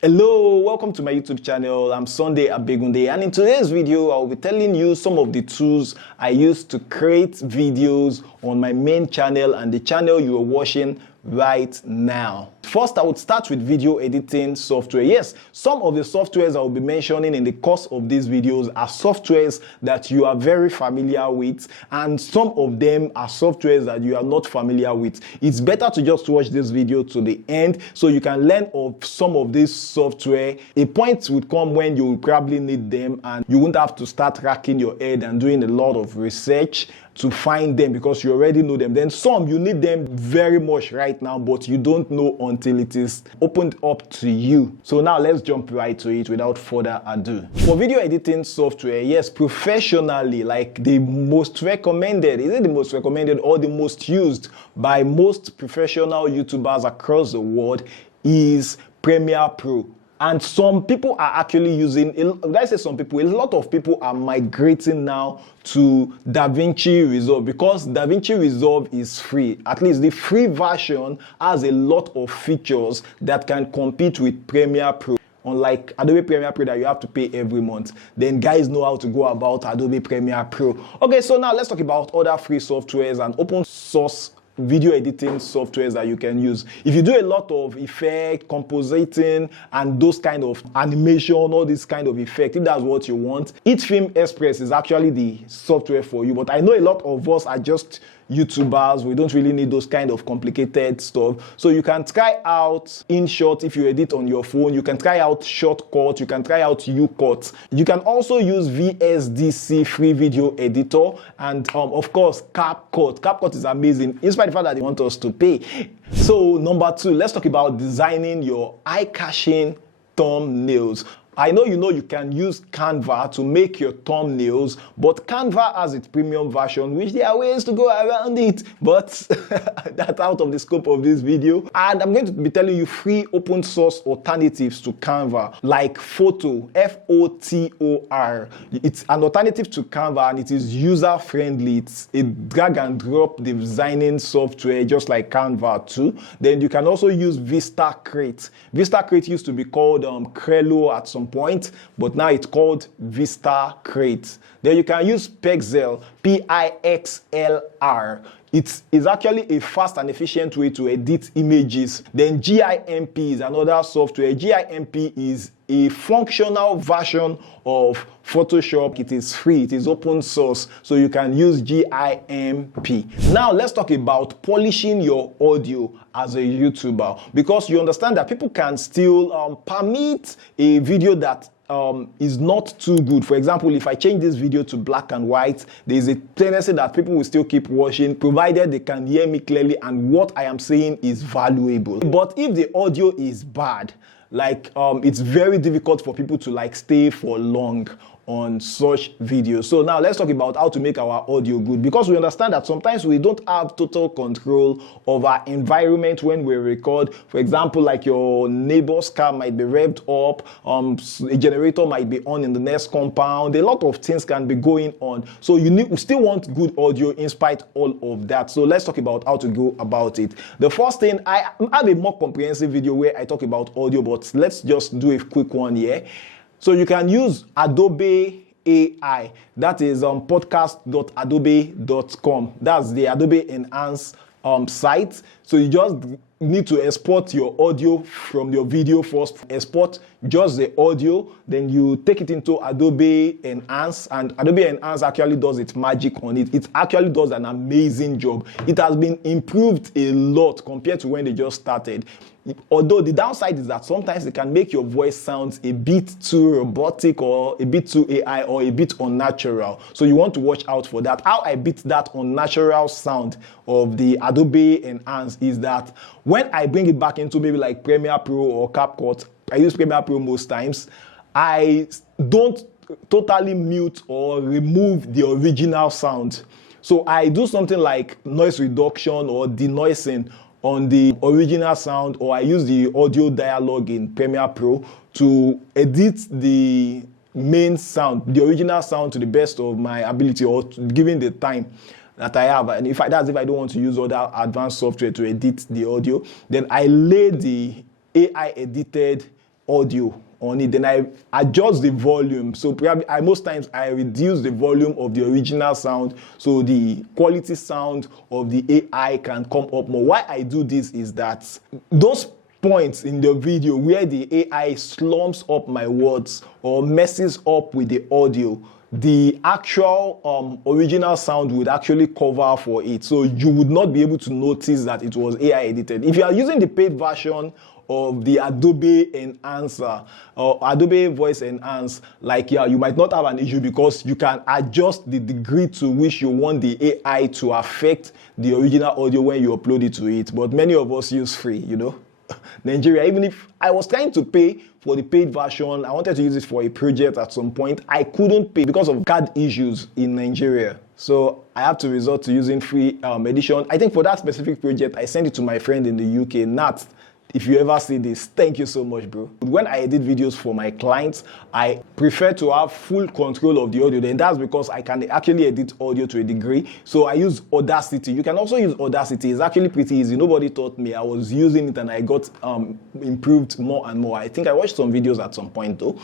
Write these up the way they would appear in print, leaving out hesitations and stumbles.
Hello, welcome to my YouTube channel. I'm Sunday Abegunde, and in today's video I'll be telling you some of the tools I use to create videos on my main channel and the channel you are watching right now. First, I would start with video editing software. Yes, some of the softwares I will be mentioning in the course of these videos are softwares that you are very familiar with, and some of them are softwares that you are not familiar with. It's better to just watch this video to the end so you can learn of some of this software. A point would come when you will probably need them and you won't have to start racking your head and doing a lot of research to find them because you already know them. Then some you need them very much right now, but you don't know until it is opened up to you. So now let's jump right to it without further ado. For video editing software, yes, professionally, like the most recommended, is it the most recommended or the most used by most professional YouTubers across the world is Premiere Pro. And some people are actually using, let's say some people, a lot of people are migrating now to DaVinci Resolve because DaVinci Resolve is free. At least the free version has a lot of features that can compete with Premiere Pro. Unlike Adobe Premiere Pro that you have to pay every month, then guys know how to go about Adobe Premiere Pro. Okay, so now let's talk about other free softwares and open source video editing softwares that you can use. If you do a lot of effect, compositing, and those kind of animation, all this kind of effect, if that's what you want, HitFilm Express is actually the software for you. But I know a lot of us are just YouTubers. We don't really need those kind of complicated stuff. So you can try out InShot if you edit on your phone. You can try out Shotcut. You can try out UCut. You can also use VSDC Free Video Editor and of course CapCut. CapCut is amazing, in spite of the fact that they want us to pay. So number 2, let's talk about designing your eye-catching thumbnails. I know you can use Canva to make your thumbnails, but Canva has its premium version, which there are ways to go around it, but that's out of the scope of this video. And I'm going to be telling you free open source alternatives to Canva, like Photor, F-O-T-O-R. It's an alternative to Canva and it is user friendly. It's a drag and drop designing software, just like Canva too. Then you can also use VistaCreate. VistaCreate used to be called Crello at some point, but now it's called VistaCreate. Then you can use Pixel, Pixlr. It is actually a fast and efficient way to edit images. Then GIMP is another software. GIMP is a functional version of Photoshop. It is free, it is open source, so you can use GIMP. Now let's talk about polishing your audio as a YouTuber, because you understand that people can still permit a video that is not too good. For example, if I change this video to black and white, there is a tendency that people will still keep watching, provided they can hear me clearly and what I am saying is valuable. But if the audio is bad, like it's very difficult for people to like stay for long on such videos. So now let's talk about how to make our audio good, because we understand that sometimes we don't have total control of our environment when we record. For example, like your neighbor's car might be revved up, a generator might be on in the next compound, a lot of things can be going on. So we still want good audio in spite all of that. So let's talk about how to go about it. The first thing, I have a more comprehensive video where I talk about audio, but let's just do a quick one here. So you can use Adobe AI, that is podcast.adobe.com. That's the Adobe Enhance site. So you just need to export your audio from your video first. Export just the audio, then you take it into Adobe Enhance, and Adobe Enhance actually does its magic on it. It actually does an amazing job. It has been improved a lot compared to when they just started. Although the downside is that sometimes it can make your voice sound a bit too robotic or a bit too AI or a bit unnatural. So you want to watch out for that. How I beat that unnatural sound of the Adobe Enhance is that when I bring it back into maybe like Premiere Pro or CapCut, I use Premiere Pro most times, I don't totally mute or remove the original sound. So I do something like noise reduction or denoising on the original sound, or I use the audio dialogue in Premiere Pro to edit the main sound, the original sound, to the best of my ability, or given the time that I have. And that's if I don't want to use other advanced software to edit the audio, then I lay the AI edited audio on it, then I adjust the volume. So probably most times I reduce the volume of the original sound so the quality sound of the AI can come up more. Why I do this is that those points in the video where the AI slumps up my words or messes up with the audio, the actual original sound would actually cover for it. So you would not be able to notice that it was AI edited. If you are using the paid version of the Adobe Enhancer or Adobe Voice Enhance, like you might not have an issue because you can adjust the degree to which you want the AI to affect the original audio when you upload it to it. But many of us use free, Nigeria, even if I was trying to pay for the paid version, I wanted to use it for a project at some point, I couldn't pay because of card issues in Nigeria. So I have to resort to using free edition. I think for that specific project, I sent it to my friend in the UK, Nat. If you ever see this, thank you so much, bro. When I edit videos for my clients, I prefer to have full control of the audio. Then that's because I can actually edit audio to a degree. So I use Audacity. You can also use Audacity. It's actually pretty easy. Nobody taught me. I was using it and I got improved more and more. I think I watched some videos at some point though.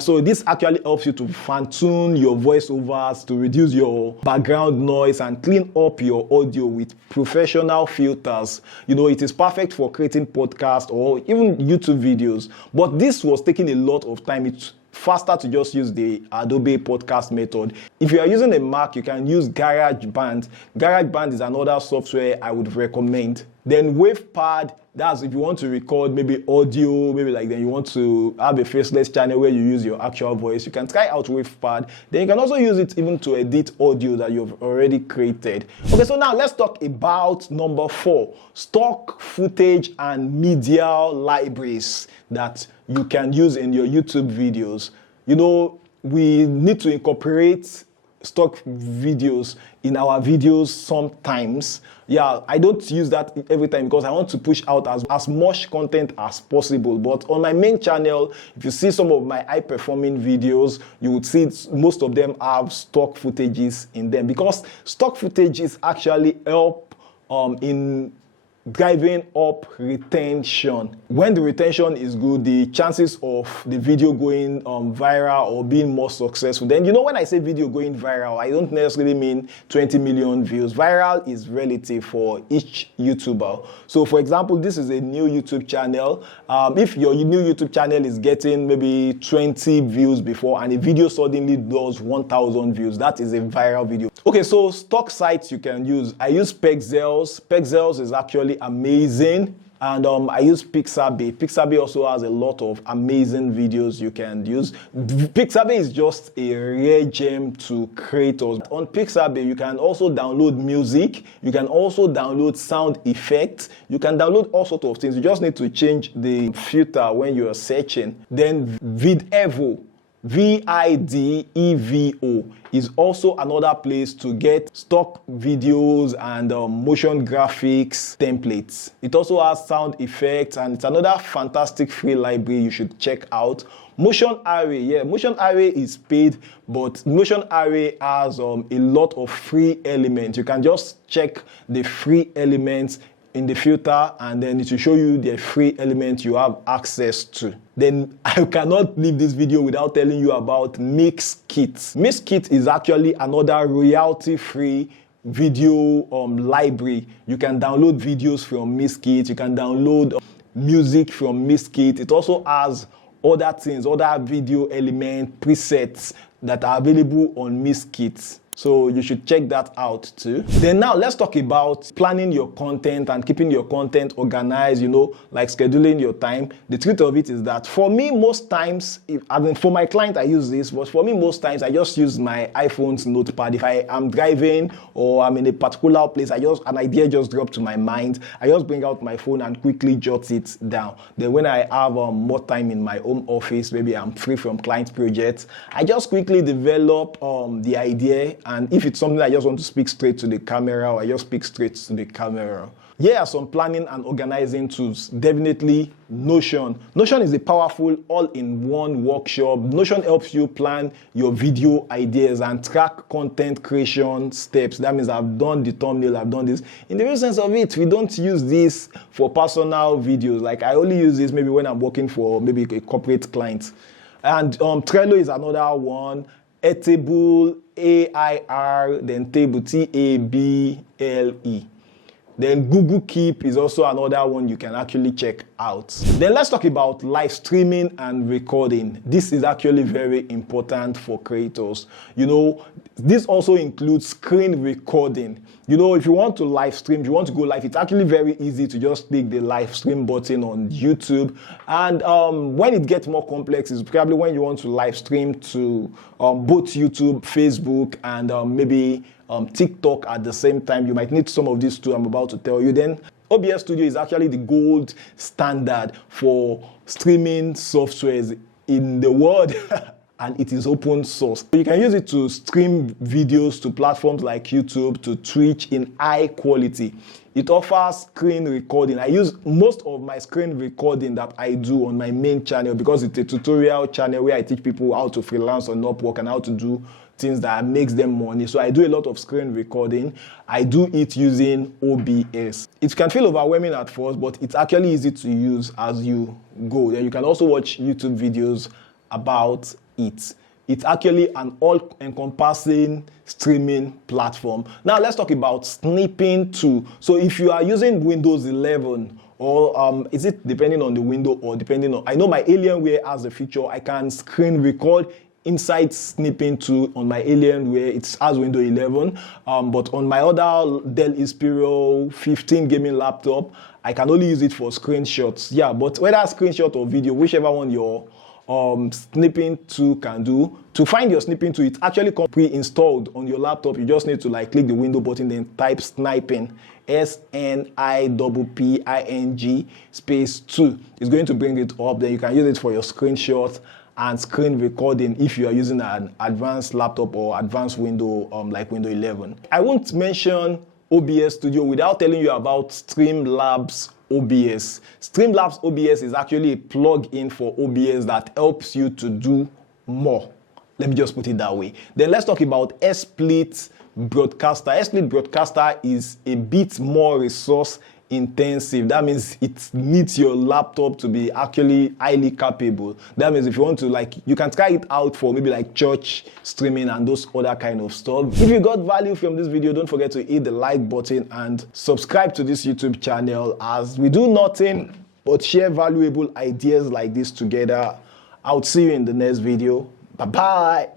So this actually helps you to fine-tune your voiceovers, to reduce your background noise and clean up your audio with professional filters. It is perfect for creating podcasts or even YouTube videos, but this was taking a lot of time. It's faster to just use the Adobe podcast method. If you are using a Mac, you can use GarageBand. GarageBand is another software I would recommend. Then WavePad, that's if you want to record maybe audio, then you want to have a faceless channel where you use your actual voice, you can try out WavePad. Then you can also use it even to edit audio that you've already created. Okay, so now let's talk about number 4, stock footage and media libraries that you can use in your YouTube videos. We need to incorporate stock videos in our videos sometimes. I don't use that every time because I want to push out as much content as possible. But on my main channel, if you see some of my high performing videos, you would see most of them have stock footages in them because stock footages actually help in driving up retention. When the retention is good, the chances of the video going viral or being more successful. Then when I say video going viral, I don't necessarily mean 20 million views. Viral is relative for each YouTuber. So for example, this is a new YouTube channel. If your new YouTube channel is getting maybe 20 views before and a video suddenly does 1,000 views, that is a viral video. Okay, so stock sites you can use. I use Pexels. Pexels is actually amazing. And I use Pixabay. Pixabay also has a lot of amazing videos you can use. Pixabay is just a rare gem to creators. On Pixabay, you can also download music. You can also download sound effects. You can download all sorts of things. You just need to change the filter when you are searching. Then Videvo. Videvo is also another place to get stock videos and motion graphics templates. It also has sound effects and it's another fantastic free library you should check out. Motion Array, Motion Array is paid, but Motion Array has a lot of free elements. You can just check the free elements in the filter and then it will show you the free elements you have access to. Then I cannot leave this video without telling you about Mixkit. Mixkit is actually another royalty-free video library. You can download videos from Mixkit. You can download music from Mixkit. It also has other things, other video element presets that are available on Mixkit. So you should check that out too. Then now let's talk about planning your content and keeping your content organized, like scheduling your time. The truth of it is that for me, most times, for my client, I use this, but for me, most times I just use my iPhone's notepad. If I am driving or I'm in a particular place, an idea just dropped to my mind. I just bring out my phone and quickly jot it down. Then when I have more time in my home office, maybe I'm free from client projects, I just quickly develop the idea. And if it's something I just want to speak straight to the camera, or I just speak straight to the camera. Here are some planning and organizing tools. Definitely Notion. Notion is a powerful all-in-one workshop. Notion helps you plan your video ideas and track content creation steps. That means I've done the thumbnail, I've done this. In the real sense of it, we don't use this for personal videos. Like I only use this maybe when I'm working for maybe a corporate client. And Trello is another one. Airtable, A-I-R, then Table, T-A-B-L-E. Then Google Keep is also another one you can actually check out. Then let's talk about live streaming and recording. This is actually very important for creators. You know, this also includes screen recording. You know, if you want to live stream, if you want to go live, it's actually very easy to just click the live stream button on YouTube. And when it gets more complex is probably when you want to live stream to both YouTube, Facebook, and maybe TikTok at the same time. You might need some of these too I'm about to tell you. Then OBS Studio is actually the gold standard for streaming softwares in the world. And it is open source. You can use it to stream videos to platforms like YouTube, to Twitch in high quality. It offers screen recording. I use most of my screen recording that I do on my main channel because it's a tutorial channel where I teach people how to freelance on Upwork and how to do things that makes them money. So I do a lot of screen recording. I do it using OBS. It can feel overwhelming at first, but it's actually easy to use as you go. Then you can also watch YouTube videos about it. It's actually an all-encompassing streaming platform. Now let's talk about snipping too. So if you are using Windows 11 or is it depending on the window or depending on, I know my Alienware has a feature I can screen record inside snipping tool on my Alienware. It has Windows 11, but on my other Dell Inspiron 15 gaming laptop, I can only use it for screenshots. Yeah, but whether screenshot or video, whichever one your snipping tool can do. To find your snipping tool, it's actually pre-installed on your laptop. You just need to like click the window button, then type sniping, SNIPPING space 2. It's going to bring it up. Then you can use it for your screenshots and screen recording if you are using an advanced laptop or advanced window like Windows 11. I won't mention OBS Studio without telling you about Streamlabs OBS. Streamlabs OBS is actually a plug-in for OBS that helps you to do more. Let me just put it that way. Then let's talk about XSplit Broadcaster. XSplit Broadcaster is a bit more resource intensive. That means it needs your laptop to be actually highly capable. That means if you want to, like, you can try it out for maybe like church streaming and those other kind of stuff. If you got value from this video, don't forget to hit the like button and subscribe to this YouTube channel, as we do nothing but share valuable ideas like this together. I'll see you in the next video. Bye bye.